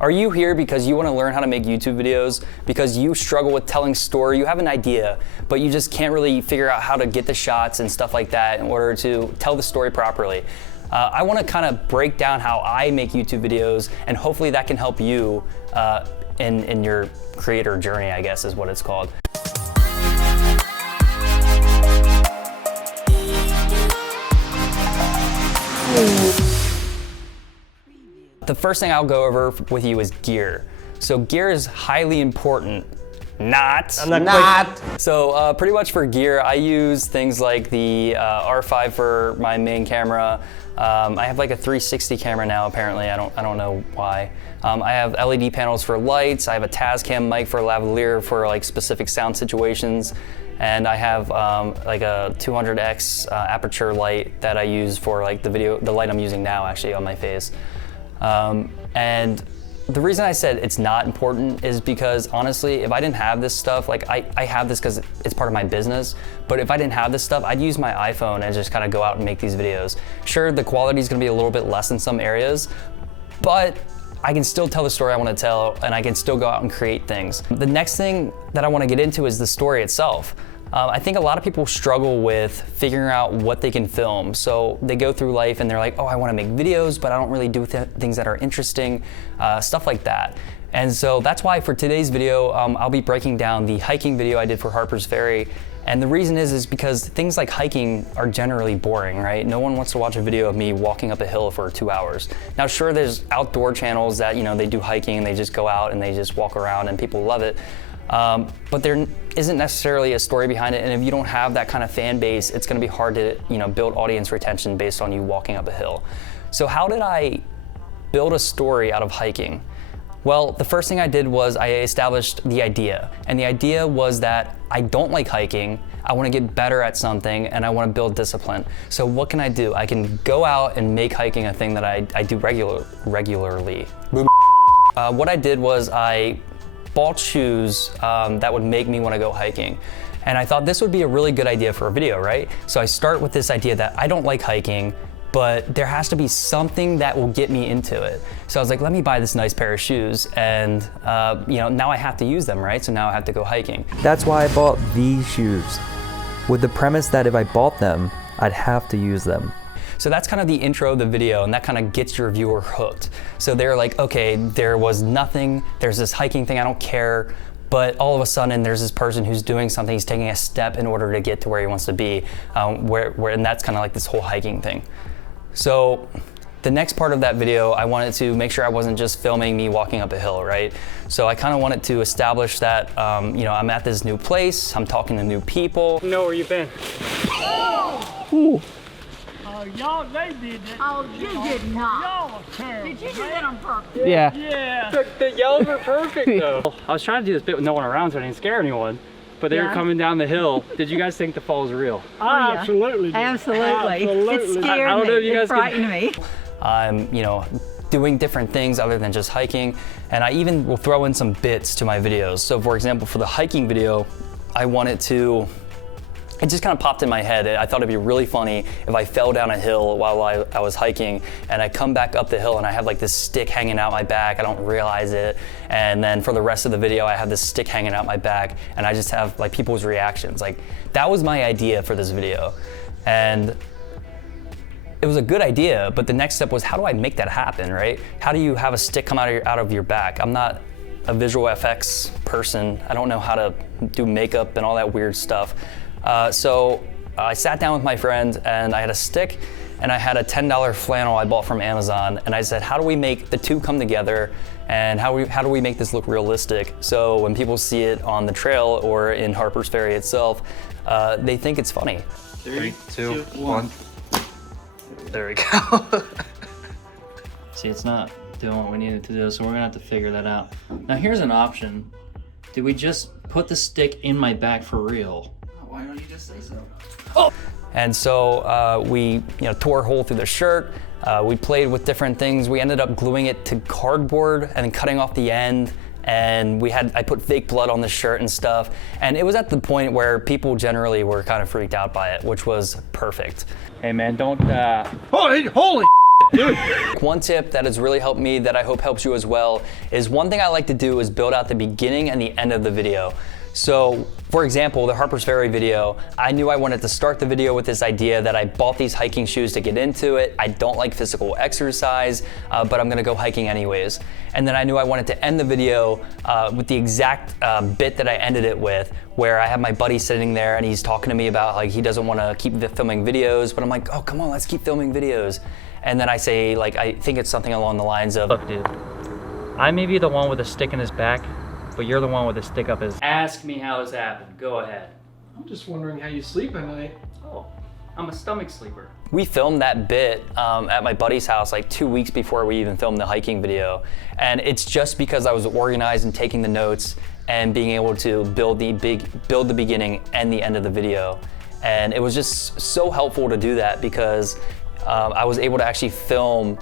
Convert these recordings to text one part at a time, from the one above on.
Are you here because you want to learn how to make YouTube videos, because you struggle with telling story, you have an idea, but you just can't really figure out how to get the shots and stuff like that in order to tell the story properly? I want to kind of break down how I make YouTube videos, and hopefully that can help you in your creator journey, I guess is what it's called. The first thing I'll go over with you is gear. So gear is highly important. Not. So pretty much for gear, I use things like the R5 for my main camera. I have like a 360 camera now, apparently. I don't know why. I have LED panels for lights. I have a Tascam mic for lavalier for like specific sound situations. And I have like a 200x aperture light that I use for like the light I'm using now actually on my face. And the reason I said it's not important is because honestly, if I didn't have this stuff, like I have this because it's part of my business, but if I didn't have this stuff, I'd use my iPhone and just kind of go out and make these videos. Sure, the quality is gonna be a little bit less in some areas, but I can still tell the story I want to tell, and I can still go out and create things. The next thing that I want to get into is the story itself. I think a lot of people struggle with figuring out what they can film. So they go through life and they're like, oh, I want to make videos, but I don't really do things that are interesting, stuff like that. And so that's why for today's video, I'll be breaking down the hiking video I did for Harpers Ferry. And the reason is because things like hiking are generally boring, right? No one wants to watch a video of me walking up a hill for 2 hours. Now, sure, there's outdoor channels that, you know, they do hiking and they just go out and they just walk around and people love it. But there isn't necessarily a story behind it, and if you don't have that kind of fan base, it's gonna be hard to, you know, build audience retention based on you walking up a hill. So how did I build a story out of hiking? Well, the first thing I did was I established the idea, and the idea was that I don't like hiking, I wanna get better at something, and I wanna build discipline. So what can I do? I can go out and make hiking a thing that I do regularly. What I did was I bought shoes that would make me want to go hiking. And I thought this would be a really good idea for a video, right? So I start with this idea that I don't like hiking, but there has to be something that will get me into it. So I was like, let me buy this nice pair of shoes, and you know, now I have to use them, right? So now I have to go hiking. That's why I bought these shoes, with the premise that if I bought them, I'd have to use them. So that's kind of the intro of the video, and that kind of gets your viewer hooked. So they're like, okay, there was nothing, there's this hiking thing, I don't care, but all of a sudden there's this person who's doing something, he's taking a step in order to get to where he wants to be, and that's kind of like this whole hiking thing. So the next part of that video, I wanted to make sure I wasn't just filming me walking up a hill, right? So I kind of wanted to establish that, you know, I'm at this new place, I'm talking to new people. Know where you've been. Ooh. Oh, y'all, they did that. Oh, you did not. Y'all were terrible. Did you do that on purpose? Yeah. Yeah. The yells were perfect though. I was trying to do this bit with no one around so I didn't scare anyone. But they were coming down the hill. Did you guys think the fall was real? I absolutely did. Absolutely. It scared I don't know if me. you guys It frightened me. I'm, you know, doing different things other than just hiking, and I even will throw in some bits to my videos. So for example, for the hiking video, I wanted to, it just kind of popped in my head. I thought it'd be really funny if I fell down a hill while I was hiking, and I come back up the hill and I have like this stick hanging out my back, I don't realize it, and then for the rest of the video I have this stick hanging out my back, and I just have like people's reactions. Like, that was my idea for this video. And it was a good idea, but the next step was, how do I make that happen, right? How do you have a stick come out of your back? I'm not a visual FX person. I don't know how to do makeup and all that weird stuff. So I sat down with my friend, and I had a stick and I had a $10 flannel I bought from Amazon, and I said, how do we make the two come together, and how do we make this look realistic so when people see it on the trail or in Harpers Ferry itself, they think it's funny. 3, 2, 1. There we go. See, it's not doing what we needed to do, so we're gonna have to figure that out. Now here's an option. Do we just put the stick in my back for real? Why don't you just say so? Oh! And so we tore a hole through the shirt. We played with different things. We ended up gluing it to cardboard and then cutting off the end. And I put fake blood on the shirt and stuff. And it was at the point where people generally were kind of freaked out by it, which was perfect. Hey man, don't Holy One tip that has really helped me that I hope helps you as well is one thing I like to do is build out the beginning and the end of the video. So, for example, the Harpers Ferry video, I knew I wanted to start the video with this idea that I bought these hiking shoes to get into it. I don't like physical exercise, but I'm gonna go hiking anyways. And then I knew I wanted to end the video with the exact bit that I ended it with, where I have my buddy sitting there and he's talking to me about like he doesn't wanna keep filming videos, but I'm like, oh, come on, let's keep filming videos. And then I say, like, I think it's something along the lines of, Look, dude, I may be the one with a stick in his back, but you're the one with a stick up his. Ask me how this happened. Go ahead. I'm just wondering how you sleep at night. Oh, I'm a stomach sleeper. we filmed that bit at my buddy's house like 2 weeks before we even filmed the hiking video. And it's just because I was organized and taking the notes and being able to build the beginning and the end of the video. And it was just so helpful to do that because I was able to actually film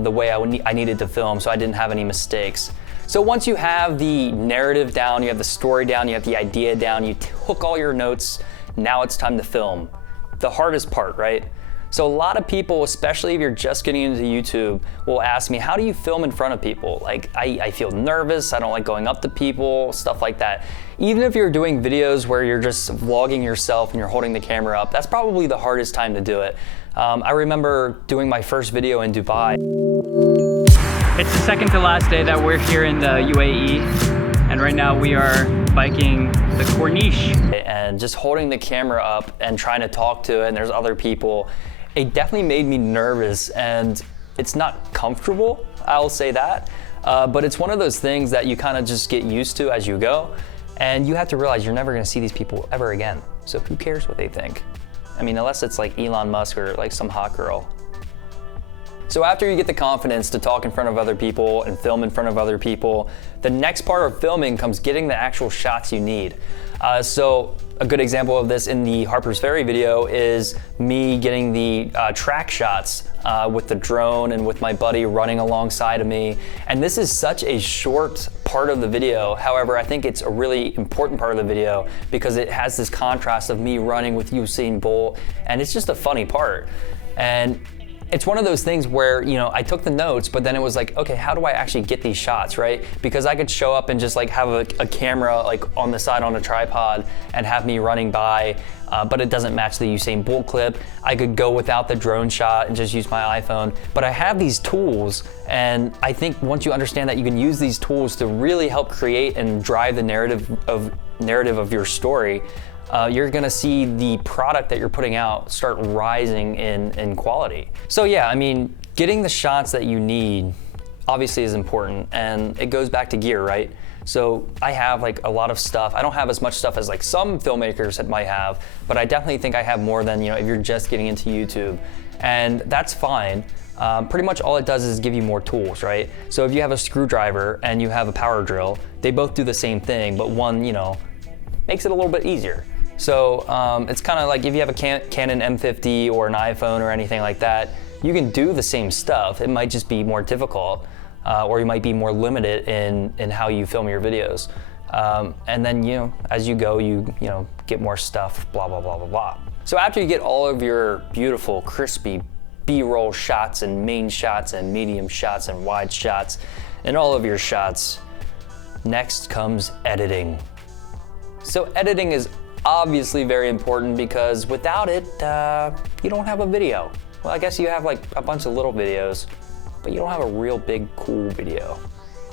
the way I needed to film, so I didn't have any mistakes. So once you have the narrative down, you have the story down, you have the idea down, you hook all your notes, now it's time to film. The hardest part, right? So a lot of people, especially if you're just getting into YouTube, will ask me, how do you film in front of people? Like, I feel nervous, I don't like going up to people, stuff like that. Even if you're doing videos where you're just vlogging yourself and you're holding the camera up, that's probably the hardest time to do it. I remember doing my first video in Dubai. It's the second to last day that we're here in the UAE, and right now we are biking the Corniche. And just holding the camera up and trying to talk to it, and there's other people, it definitely made me nervous, and it's not comfortable, I'll say that. But it's one of those things that you kind of just get used to as you go, and you have to realize you're never gonna see these people ever again. So who cares what they think? I mean, unless it's like Elon Musk or like some hot girl. So after you get the confidence to talk in front of other people and film in front of other people, the next part of filming comes getting the actual shots you need. So a good example of this in the Harpers Ferry video is me getting the track shots with the drone and with my buddy running alongside of me. And this is such a short part of the video. However, I think it's a really important part of the video because it has this contrast of me running with Usain Bolt, and it's just a funny part. And it's one of those things where, you know, I took the notes, but then it was like, okay, how do I actually get these shots, right? Because I could show up and just like have a camera like on the side on a tripod and have me running by, but it doesn't match the Usain Bolt clip. I could go without the drone shot and just use my iPhone, but I have these tools, and I think once you understand that you can use these tools to really help create and drive the narrative of your story, you're gonna see the product that you're putting out start rising in quality. So yeah, I mean, getting the shots that you need obviously is important, and it goes back to gear, right? So I have like a lot of stuff. I don't have as much stuff as like some filmmakers that might have, but I definitely think I have more than, you know, if you're just getting into YouTube, and that's fine. Pretty much all it does is give you more tools, right? So if you have a screwdriver and you have a power drill, they both do the same thing, but one, you know, makes it a little bit easier. So it's kind of like if you have a Canon M50 or an iPhone or anything like that, you can do the same stuff. It might just be more difficult, or you might be more limited in how you film your videos. And then, you know, as you go, you know, get more stuff, blah, blah, blah, blah, blah. So after you get all of your beautiful, crispy B-roll shots and main shots and medium shots and wide shots and all of your shots, next comes editing. So editing is obviously very important because without it, you don't have a video. Well, I guess you have like a bunch of little videos, but you don't have a real big, cool video.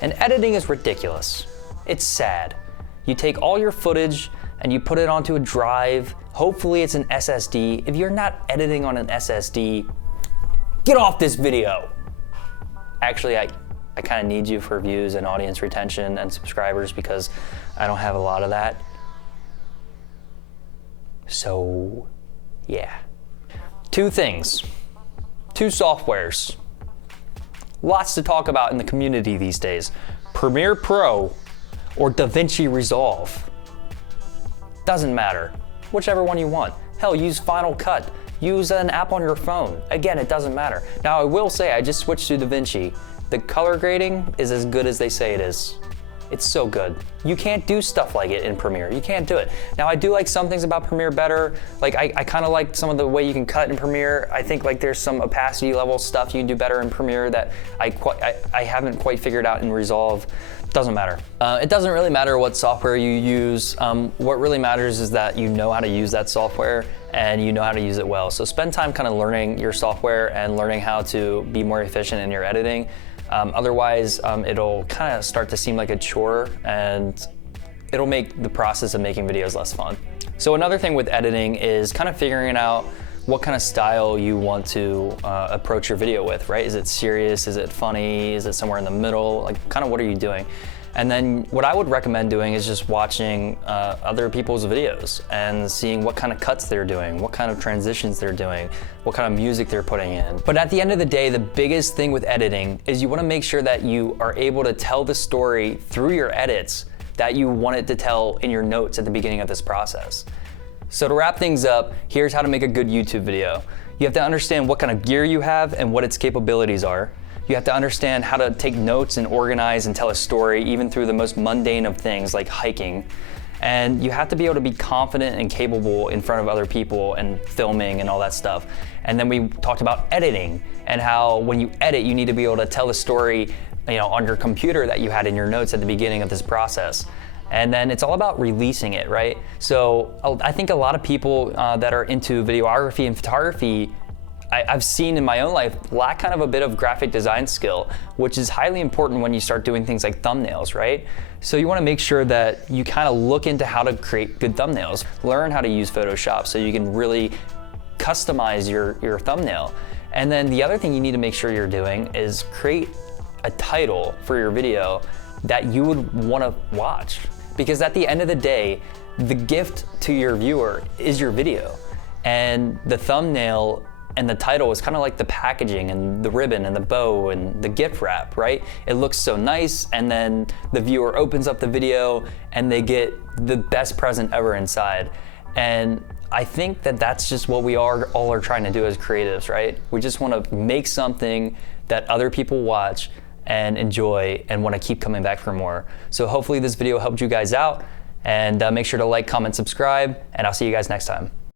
And editing is ridiculous. It's sad. You take all your footage and you put it onto a drive. Hopefully it's an SSD. If you're not editing on an SSD, get off this video. Actually, I kind of need you for views and audience retention and subscribers because I don't have a lot of that. So, yeah. Two things, two softwares. Lots to talk about in the community these days. Premiere Pro or DaVinci Resolve. Doesn't matter, whichever one you want. Hell, use Final Cut. Use an app on your phone. Again, it doesn't matter. Now, I will say I just switched to DaVinci. The color grading is as good as they say it is. It's so good. You can't do stuff like it in Premiere. You can't do it. Now, I do like some things about Premiere better. Like, I kind of like some of the way you can cut in Premiere. I think like there's some opacity level stuff you can do better in Premiere that I haven't quite figured out in Resolve. Doesn't matter. It doesn't really matter what software you use. What really matters is that you know how to use that software and you know how to use it well. So spend time kind of learning your software and learning how to be more efficient in your editing. Otherwise, it'll kind of start to seem like a chore and it'll make the process of making videos less fun. So another thing with editing is kind of figuring out what kind of style you want to approach your video with, right? Is it serious? Is it funny? Is it somewhere in the middle? Like, kind of what are you doing? And then what I would recommend doing is just watching other people's videos and seeing what kind of cuts they're doing, what kind of transitions they're doing, what kind of music they're putting in. But at the end of the day, the biggest thing with editing is you want to make sure that you are able to tell the story through your edits that you wanted to tell in your notes at the beginning of this process. So to wrap things up, here's how to make a good YouTube video. You have to understand what kind of gear you have and what its capabilities are. You have to understand how to take notes and organize and tell a story even through the most mundane of things like hiking. And you have to be able to be confident and capable in front of other people and filming and all that stuff. And then we talked about editing and how when you edit, you need to be able to tell the story, on your computer that you had in your notes at the beginning of this process. And then it's all about releasing it, right? So I think a lot of people that are into videography and photography, I've seen in my own life, lack kind of a bit of graphic design skill, which is highly important when you start doing things like thumbnails, right? So you wanna make sure that you kind of look into how to create good thumbnails, learn how to use Photoshop so you can really customize your thumbnail. And then the other thing you need to make sure you're doing is create a title for your video that you would wanna watch. Because at the end of the day, the gift to your viewer is your video. And the thumbnail and the title is kind of like the packaging and the ribbon and the bow and the gift wrap, right? It looks so nice, and then the viewer opens up the video and they get the best present ever inside. And I think that that's just what we all are trying to do as creatives, right? We just want to make something that other people watch and enjoy and want to keep coming back for more. So hopefully this video helped you guys out, and make sure to like, comment, subscribe, and I'll see you guys next time.